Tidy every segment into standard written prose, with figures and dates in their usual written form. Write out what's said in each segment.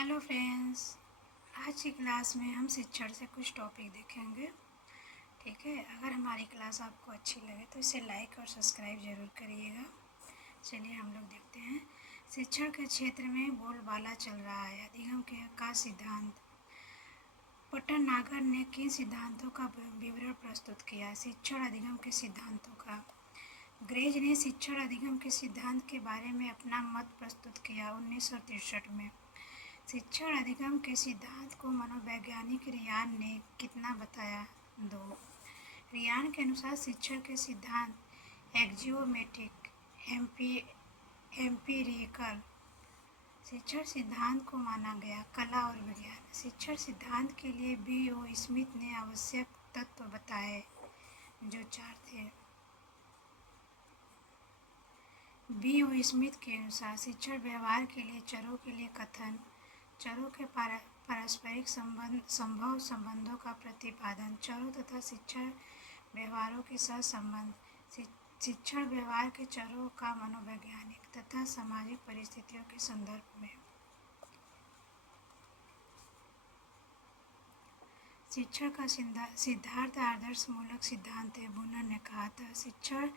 Hello friends. आज की class में हम शिक्षण से कुछ टॉपिक देखेंगे। ठीक है, अगर हमारी क्लास आपको अच्छी लगे तो इसे लाइक और सब्सक्राइब ज़रूर करिएगा। चलिए हम लोग देखते हैं। शिक्षण के क्षेत्र में बोलबाला चल रहा है। अधिगम के का सिद्धांत। पट्टनागर ने किन सिद्धांतों का विवरण प्रस्तुत किया? शिक्षण अधिगम के सिद्धांतों का। ग्रेज ने शिक्षण अधिगम के सिद्धांत के बारे में अपना मत प्रस्तुत किया 1963 में। शिक्षण अधिगम के सिद्धांत को मनोवैज्ञानिक रियान ने कितना बताया? 2। रियान के अनुसार शिक्षण के सिद्धांत एक्जियोमेट्रिक, एम्पिरिकल शिक्षण सिद्धांत को माना गया। कला और विज्ञान। शिक्षण सिद्धांत के लिए B.O. स्मिथ ने आवश्यक तत्व बताए, जो 4 थे। B.O. स्मिथ के अनुसार शिक्षण व्यवहार के लिए चरों के लिए कथन, चरों के पारस्परिक संभव संबंधों का प्रतिपादन, चरों तथा शिक्षण व्यवहारों के सहसंबंध, शिक्षण व्यवहार के चरों का मनोवैज्ञानिक तथा सामाजिक परिस्थितियों के संदर्भ में। शिक्षण का सिद्धांत आदर्श मूलक सिद्धांत है। बुनर ने कहा था, शिक्षण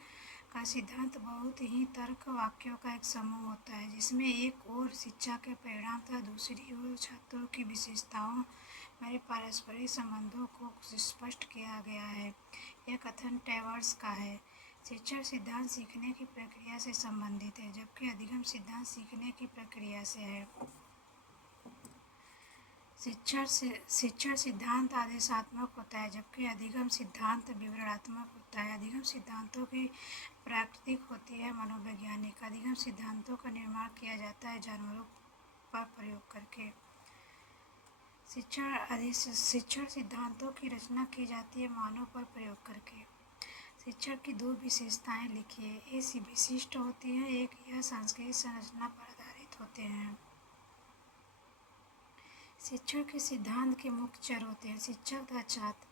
का सिद्धांत बहुत ही तर्क वाक्यों का एक समूह होता है, जिसमें एक ओर शिक्षा के परिणाम तथा दूसरी ओर छात्रों की विशेषताओं में पारस्परिक संबंधों को स्पष्ट किया गया है। यह कथन टैवर्स का है। शिक्षण सिद्धांत सीखने की प्रक्रिया से संबंधित है, जबकि अधिगम सिद्धांत सीखने की प्रक्रिया से है। शिक्षण सिद्धांत आदेशात्मक होता है, जबकि अधिगम सिद्धांत विवरणात्मक होता है। अधिगम सिद्धांतों की प्राकृतिक होती है मनोवैज्ञानिक। अधिगम सिद्धांतों का निर्माण किया जाता है जानवरों पर प्रयोग करके। शिक्षण सिद्धांतों की रचना की जाती है मानव पर प्रयोग करके। शिक्षण की 2 विशेषताएं लिखिए। ये विशिष्ट होती हैं, एक यह सांस्कृतिक संरचना पर आधारित होते हैं। शिक्षण के सिद्धांत के मुख्य चर होते हैं शिक्षक तथा छात्र।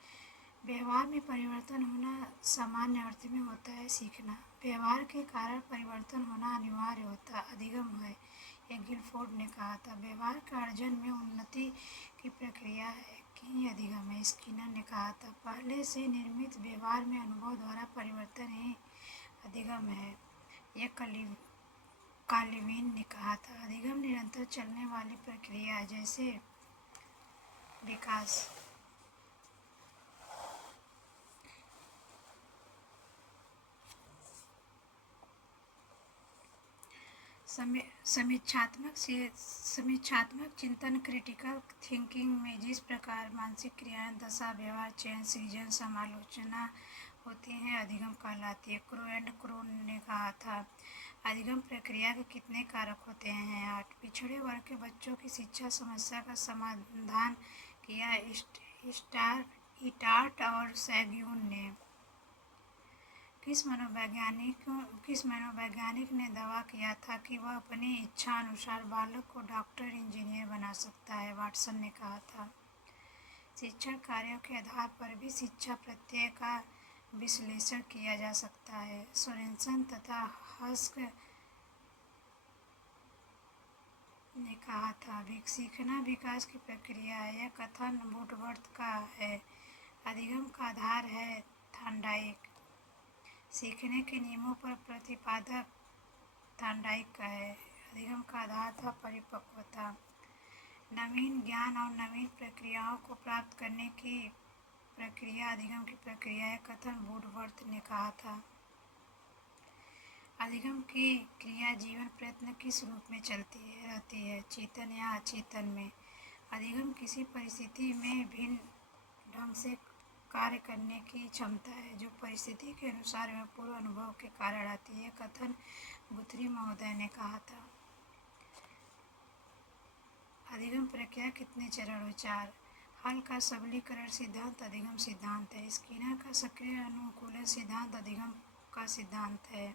व्यवहार में परिवर्तन होना सामान्य अर्थ में होता है सीखना। व्यवहार के कारण परिवर्तन होना अनिवार्य होता अधिगम है, यह गिलफोर्ड ने कहा था। व्यवहार का अर्जन में उन्नति की प्रक्रिया है कि अधिगम है, स्किनर ने कहा था। पहले से निर्मित व्यवहार में अनुभव द्वारा परिवर्तन ही अधिगम है, यह काल्विन ने कहा था। अधिगम निरंतर चलने वाली प्रक्रिया है, जैसे विकास। समीक्षात्मक चिंतन क्रिटिकल थिंकिंग में जिस प्रकार मानसिक क्रियाएं, दशा, व्यवहार, चयन, सृजन, समालोचना होती हैं, अधिगम कहलाती है। क्रो ने कहा था, अधिगम प्रक्रिया के कितने कारक होते हैं? 8। पिछड़े वर्ग के बच्चों की शिक्षा समस्या का समाधान किया इटार्ट और सैग्यून ने। किस मनोवैज्ञानिक ने दावा किया था कि वह अपनी इच्छा अनुसार बालक को डॉक्टर, इंजीनियर बना सकता है? वाटसन ने कहा था। शिक्षण कार्यों के आधार पर भी शिक्षा प्रत्यय का विश्लेषण किया जा सकता है। सोरेनसन तथा हस्क ने कहा था, सीखना विकास की प्रक्रिया है, यह कथन वुडवर्थ का है। अधिगम का आधार है थॉर्नडाइक। सीखने के नियमों पर प्रतिपादक थॉर्नडाइक का है। अधिगम का आधार था परिपक्वता। नवीन ज्ञान और नवीन प्रक्रियाओं को प्राप्त करने की प्रक्रिया अधिगम की प्रक्रिया है, कथन वुडवर्थ ने कहा था। अधिगम की क्रिया जीवन प्रयत्न किस रूप में रहती है, चेतन या अचेतन में? अधिगम किसी परिस्थिति में भिन्न ढंग से कार्य करने की क्षमता है, जो परिस्थिति के अनुसार एवं पूर्व अनुभव के कारण आती है, कथन गुथरी महोदय ने कहा था। अधिगम प्रक्रिया कितने चरण? 4। हल का सबलीकरण सिद्धांत अधिगम सिद्धांत है। स्किनर का सक्रिय अनुकूलन सिद्धांत अधिगम का सिद्धांत है।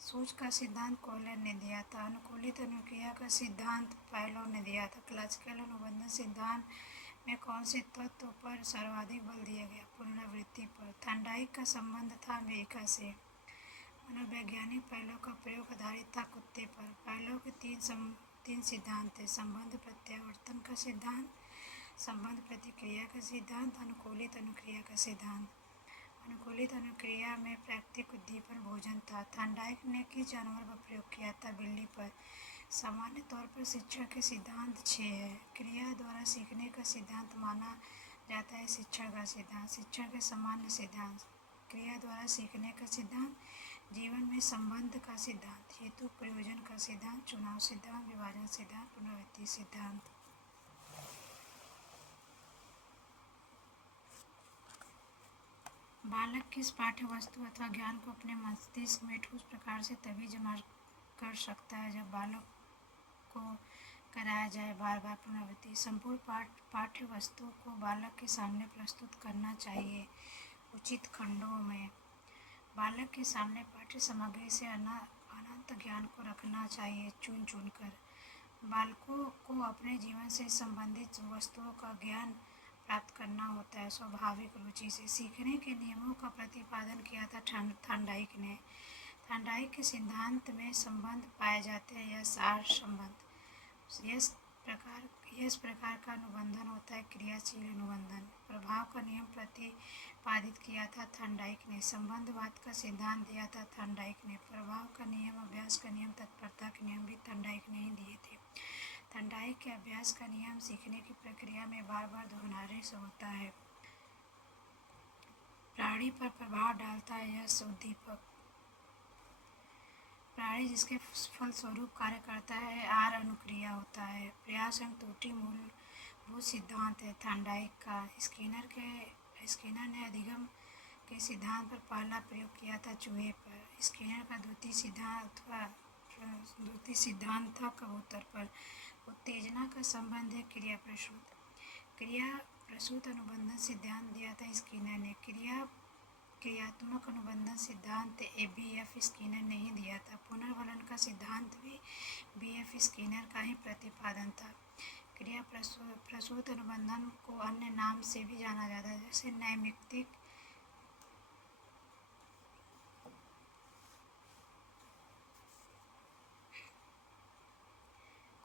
सोच का सिद्धांत कोहलर ने दिया था। अनुकूलित अनुक्रिया का सिद्धांत पैलो ने दिया था। क्लासिकल अनुबंधन सिद्धांत में कौन से तत्व पर सर्वाधिक बल दिया गया? पुनरावृत्ति पर। थॉर्नडाइक का संबंध था अमेरिका से। मनोवैज्ञानिक पहलों का प्रयोग आधारित था कुत्ते पर। पहलों के 3 तीन सिद्धांत है: संबंध प्रत्यावर्तन का सिद्धांत, संबंध प्रतिक्रिया का सिद्धांत, अनुकूलित अनुक्रिया का सिद्धांत। अनुकूलित अनुक्रिया में प्राकृतिक उद्दीपन भोजन था। थॉर्नडाइक ने किस जानवर पर प्रयोग किया था? बिल्ली पर। सामान्य तौर पर शिक्षण के सिद्धांत 6 है। क्रिया द्वारा सीखने का सिद्धांत माना जाता है शिक्षण का सिद्धांत। शिक्षण के सामान्य सिद्धांत: क्रिया द्वारा सीखने का सिद्धांत, जीवन में संबंध का सिद्धांत, हेतु प्रयोजन का सिद्धांत, चुनाव सिद्धांत, विभाजन सिद्धांत, पुनरावृत्ति सिद्धांत। बालक किस पाठ्य वस्तु अथवा ज्ञान को अपने मस्तिष्क में ठोस प्रकार से तभी जमा कर सकता है जब बालक को कराया जाए बार बार पुनरावृत्ति। संपूर्ण पाठ्य वस्तु को बालक के सामने प्रस्तुत करना चाहिए उचित खंडों में। बालक के सामने पाठ्य सामग्री से अनंत ज्ञान को रखना चाहिए चुन चुन कर। बालकों को अपने जीवन से संबंधित वस्तुओं का ज्ञान प्राप्त करना होता है स्वाभाविक रुचि से। सीखने के नियमों का प्रतिपादन किया था थॉर्नडाइक ने। थॉर्नडाइक के सिद्धांत में संबंध पाए जाते हैं या सार संबंध। इस प्रकार का अनुबंधन होता है क्रियाशील अनुबंधन। प्रभाव का नियम प्रतिपादित किया था थॉर्नडाइक ने। संबंधवाद का सिद्धांत दिया था थॉर्नडाइक ने। प्रभाव का नियम, अभ्यास का नियम, तत्परता के नियम भी थॉर्नडाइक ने ही दिए थे। थॉर्नडाइक के अभ्यास का नियम सीखने की प्रक्रिया में बार बार दोहराने से होता है। प्राणी पर प्रभाव डालता है यह उद्दीपक। प्राणी जिसके फलस्वरूप कार्य करता है आर अनुक्रिया होता है। प्रयास एवं त्रुटि मूलभूत सिद्धांत है थॉर्नडाइक का। स्किनर ने अधिगम के सिद्धांत पर पहला प्रयोग किया था चूहे पर। स्किनर का द्वितीय सिद्धांत था कबूतर पर। उत्तेजना का संबंध है क्रिया प्रसूत। क्रिया प्रसूत अनुबंधन सिद्धांत दिया था स्किनर ने। क्रियात्मक अनुबंधन सिद्धांत ABF स्किनर ने ही दिया था। पुनर्वलन का सिद्धांत भी BF स्किनर का ही प्रतिपादन था। क्रिया प्रसूत अनुबंधन को अन्य नाम से भी जाना जाता है जैसे नैमित्तिक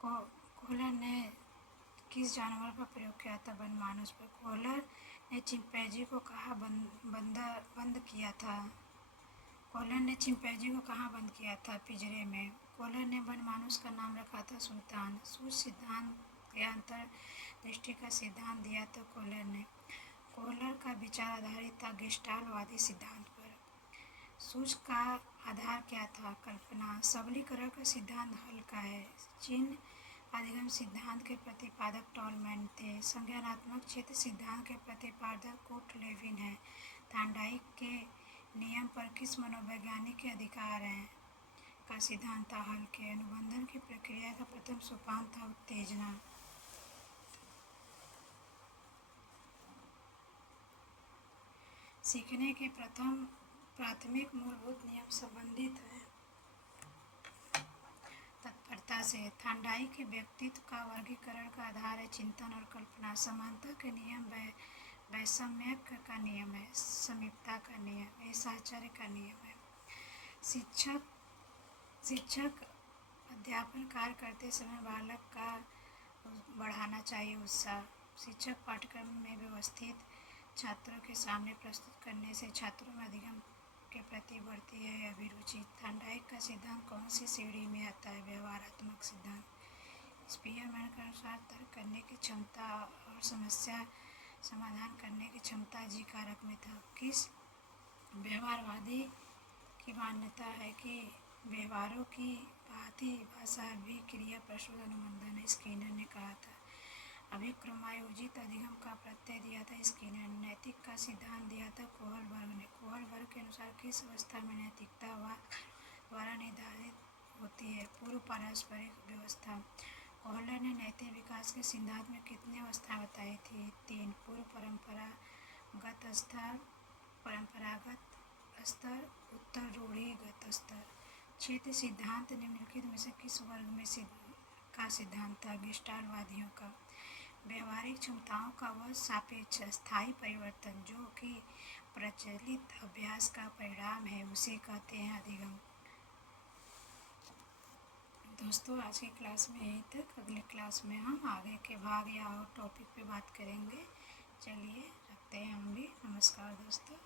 कोहलर ने किस जानवर पर प्रयोग किया था? बनमानुष पर। कोहलर ने चिंपैंजी को कहाँ बंद किया था? कोहलर ने चिंपैंजी को कहाँ बंद किया था? पिंजरे में। कोहलर ने बनमानुष का नाम रखा था सुल्तान। सूझ सिद्धांत या अंतर्दृष्टि का सिद्धांत दिया था कोहलर ने। कोहलर का विचार आधारित था गेस्टाल्टवादी सिद्धांत पर। सूझ का आधार क्या था? कल्पना। सबलीकरण का सिद्धांत हल का है। चिन्ह अधिगम सिद्धांत के प्रतिपादक टॉलमैन थे। संज्ञानात्मक क्षेत्र सिद्धांत के प्रतिपादक कूट लेविन है। थॉर्नडाइक के नियम पर किस मनोवैज्ञानिक के अधिकार हैं का सिद्धांत था हल के। अनुबंधन की प्रक्रिया का प्रथम सोपान था उत्तेजना। सीखने के प्राथमिक मूलभूत नियम संबंधित हैं तत्परता से। थॉर्नडाइक के व्यक्तित्व का वर्गीकरण का आधार है चिंतन और कल्पना। समानता के नियम वैषम्य का नियम है। समीपता का नियम ये साहचर्य का नियम है। शिक्षक अध्यापन कार्य करते समय बालक का बढ़ाना चाहिए उत्साह। शिक्षक पाठ्यक्रम में व्यवस्थित छात्रों के सामने प्रस्तुत करने से छात्रों में अधिगम के प्रति बढ़ती है अभिरुचि। थॉर्नडाइक का सिद्धांत कौन सी श्रेणी में आता है? व्यवहारात्मक सिद्धांत। स्पीयरमैन के अनुसार तर्क करने की क्षमता और समस्या समाधान करने की क्षमता जी कारक में था। किस व्यवहारवादी की मान्यता है कि व्यवहारों की भांति भाषा भी क्रिया प्रसूत अनुबंधन है? स्किनर ने कहा था। अभिक्रमायोजित अधिगम का प्रत्यय दिया था स्किनर ने। नैतिक का सिद्धांत दिया था कोहलबर्ग ने। कोहलबर्ग के अनुसार किस अवस्था में नैतिकता द्वारा निर्धारित होती है? पूर्व पारस्परिक व्यवस्था। कोहलर ने नैतिक विकास के सिद्धांत में कितनी अवस्थाएं बताई थी? 3। पूर्व परंपरागत स्तर, उत्तर रूढ़िगत स्तर। क्षेत्र सिद्धांत निम्नलिखित में से किस वर्ग में का सिद्धांत था? गेस्टाल्टवादियों का। व्यवहारिक क्षमताओं का वह सापेक्ष स्थायी परिवर्तन जो कि प्रचलित अभ्यास का परिणाम है उसे कहते हैं अधिगम। दोस्तों आज की क्लास में यहीं तक। अगले क्लास में हम आगे के भाग या और टॉपिक पे बात करेंगे। चलिए रखते हैं हम भी। नमस्कार दोस्तों।